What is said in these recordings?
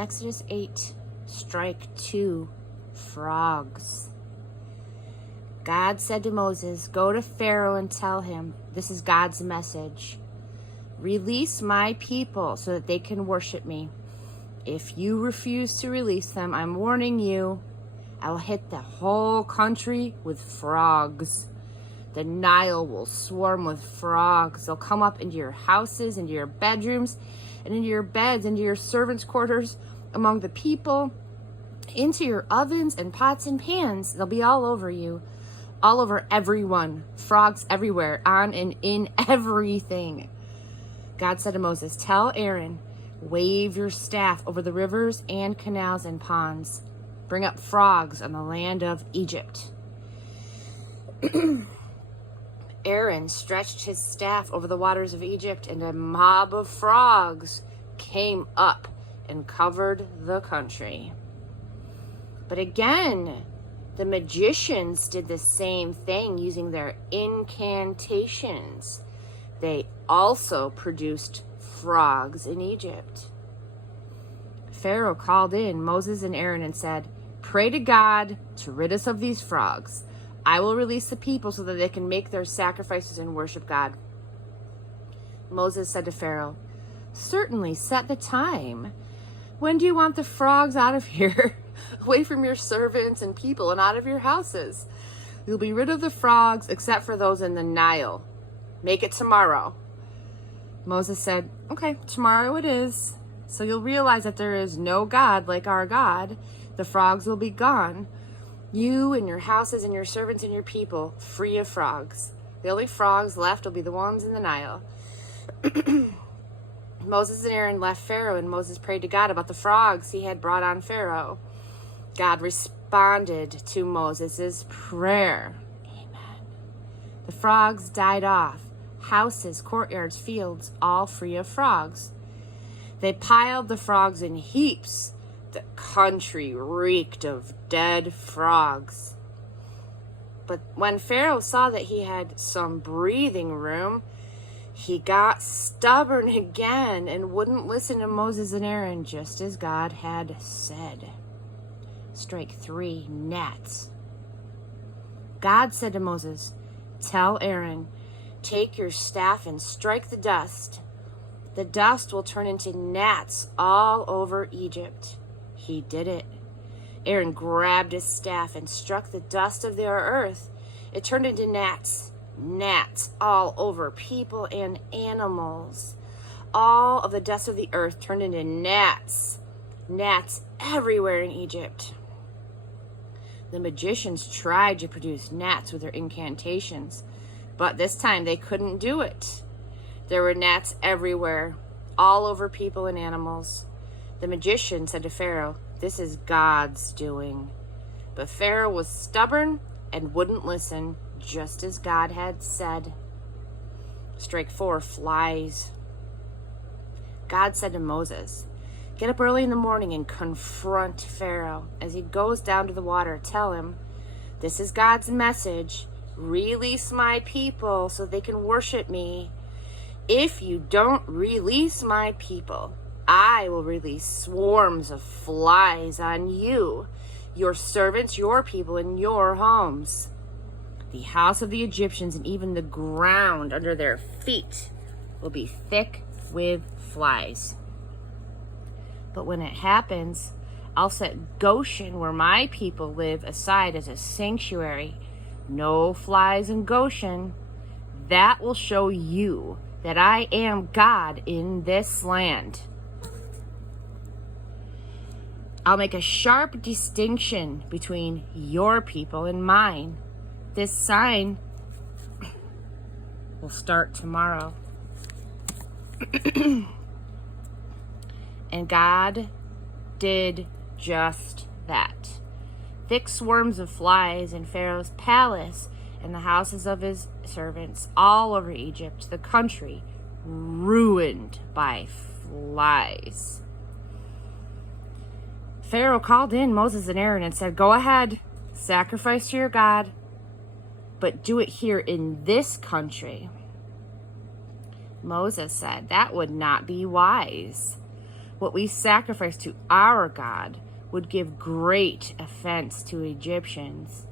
Exodus 8, strike 2, frogs. God said to Moses, go to Pharaoh and tell him, this is God's message. Release my people so that they can worship me. If you refuse to release them, I'm warning you, I will hit the whole country with frogs. The Nile will swarm with frogs. They'll come up into your houses, into your bedrooms, and into your beds, into your servants' quarters, among the people, into your ovens and pots and pans. They'll be all over you, all over everyone. Frogs everywhere, on and in everything. God said to Moses, tell Aaron, wave your staff over the rivers and canals and ponds. Bring up frogs on the land of Egypt. Aaron stretched his staff over the waters of Egypt, and a mob of frogs came up and covered the country. But again, the magicians did the same thing using their incantations. They also produced frogs in Egypt. Pharaoh called in Moses and Aaron and said, pray to God to rid us of these frogs. I will release the people so that they can make their sacrifices and worship God. Moses said to Pharaoh, certainly set the time. When do you want the frogs out of here? Away from your servants and people and out of your houses. You'll be rid of the frogs except for those in the Nile. Make it tomorrow. Moses said, okay, tomorrow it is. So you'll realize that there is no God like our God. The frogs will be gone. You and your houses and your servants and your people, free of frogs. The only frogs left will be the ones in the Nile. Moses and Aaron left Pharaoh, and Moses prayed to God about the frogs he had brought on Pharaoh. God responded to Moses' prayer. Amen. The frogs died off. Houses, courtyards, fields, all free of frogs. They piled the frogs in heaps. The country reeked of dead frogs. But when Pharaoh saw that he had some breathing room, he got stubborn again and wouldn't listen to Moses and Aaron, just as God had said. Strike 3, gnats. God said to Moses, tell Aaron, take your staff and strike the dust. The dust will turn into gnats all over Egypt. He did it. Aaron grabbed his staff and struck the dust of the earth. It turned into gnats. Gnats all over people and animals. All of the dust of the earth turned into gnats. Gnats everywhere in Egypt. The magicians tried to produce gnats with their incantations, but this time they couldn't do it. There were gnats everywhere, all over people and animals. The magician said to Pharaoh, this is God's doing. But Pharaoh was stubborn and wouldn't listen, just as God had said. Strike 4, flies. God said to Moses, get up early in the morning and confront Pharaoh. As he goes down to the water, tell him, this is God's message. Release my people so they can worship me. If you don't release my people, I will release swarms of flies on you, your servants, your people, and your homes. The house of the Egyptians and even the ground under their feet will be thick with flies. But when it happens, I'll set Goshen, where my people live, aside as a sanctuary. No flies in Goshen. That will show you that I am God in this land. I'll make a sharp distinction between your people and mine. This sign will start tomorrow. And God did just that. Thick swarms of flies in Pharaoh's palace and the houses of his servants all over Egypt, the country ruined by flies. Pharaoh called in Moses and Aaron and said, go ahead, sacrifice to your God, but do it here in this country. Moses said, that would not be wise. what we sacrifice to our God would give great offense to Egyptians.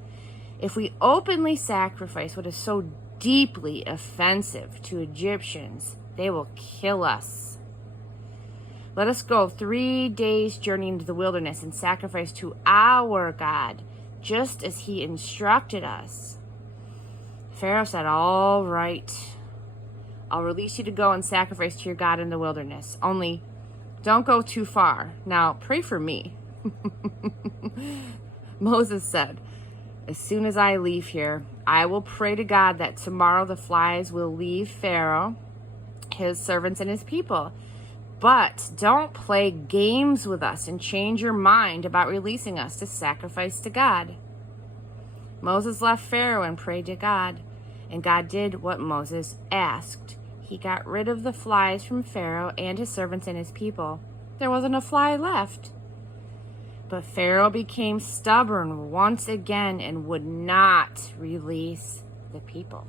If we openly sacrifice what is so deeply offensive to Egyptians, they will kill us. Let us go 3 days' journey into the wilderness and sacrifice to our God, just as he instructed us. Pharaoh said, all right, I'll release you to go and sacrifice to your God in the wilderness. Only don't go too far. Now pray for me. Moses said, as soon as I leave here, I will pray to God that tomorrow the flies will leave Pharaoh, his servants, and his people. But don't play games with us and change your mind about releasing us to sacrifice to God. Moses left Pharaoh and prayed to God, and God did what Moses asked. He got rid of the flies from Pharaoh and his servants and his people. There wasn't a fly left. But Pharaoh became stubborn once again and would not release the people.